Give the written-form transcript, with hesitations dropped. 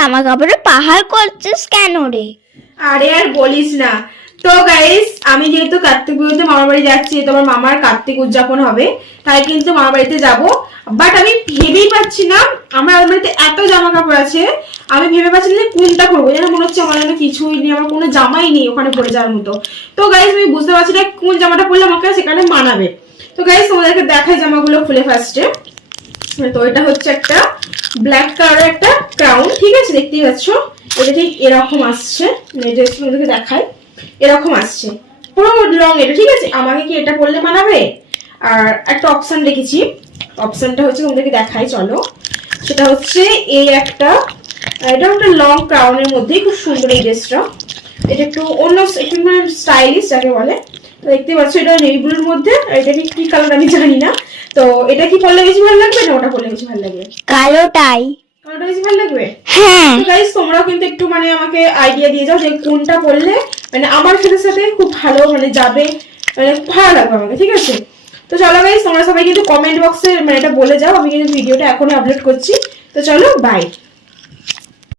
জামা কাপড়ে পাহাড় করছিস কেন রে? আরে আর বলিস না। তো গাইস, আমি যেহেতু কার্তিক পুজোতে মামার বাড়ি যাচ্ছি, তোমার মামার কার্তিক উদযাপন হবে, তাই কিন্তু মামার বাড়িতে যাব। বাট আমি ভেবেই পাচ্ছি না, আমার আলমারিতে এত জামা কাপড় আছে, আমি ভেবে পাচ্ছি না যে কোনটা পরবো। যেন মনে হচ্ছে আমার যেন কিছুই নেই, আমার কোনো জামাই নেই ওখানে পরে যাওয়ার মতো। তো গাইস, আমি বুঝতে পারছি না কোন জামাটা পরলে আমাকে সেখানে মানাবে। তো গাইস, তোমাদেরকে দেখাই জামাগুলো খুলে ফার্স্টে। তো এটা হচ্ছে একটা ব্ল্যাক কালারের একটা ক্রাউন, ঠিক আছে, দেখতেই পাচ্ছ। এটা ঠিক এরকম আসছে, ড্রেসগুলোকে দেখাই, এরকম আসছে পুরো লং এটা, ঠিক আছে। আমাকে কি এটা পরলে মানাবে? আর একটা অপশন রেখেছি, অপশনটা হচ্ছে তোমাদেরকে দেখাই, চলো। সেটা হচ্ছে এই একটা, এটা একটা লং ক্রাউনের মধ্যেই খুব সুন্দর এই ড্রেসটা। এটা একটু অন্য, একটু মানে স্টাইলিশ যাকে বলে। তো দেখতে পাচ্ছ এটা নেভি ব্লুর মধ্যে, আর এটা কি কালার আমি জানি না। তো এটা কি পরলে বেশি ভালো লাগবে না ওটা পরলে বেশি ভালো লাগবে? কালোটাই। কালারটা বেশি ভালো লাগবে। হ্যাঁ। তো গাইস, তোমরাও কিন্তু একটু মানে আমাকে আইডিয়া দিয়ে যাও যে কোনটা পরলে মানে আমার সাথে সাথে খুব ভালো মানে যাবে, মানে খুব ভালো লাগবে আমাকে, ঠিক আছে। তো চলো গাইস, তোমরা সবাই কিন্তু কমেন্ট বক্সে মানে এটা বলে যাও, আমি কিন্তু ভিডিওটা এখনই আপলোড করছি। তো চলো, বাই।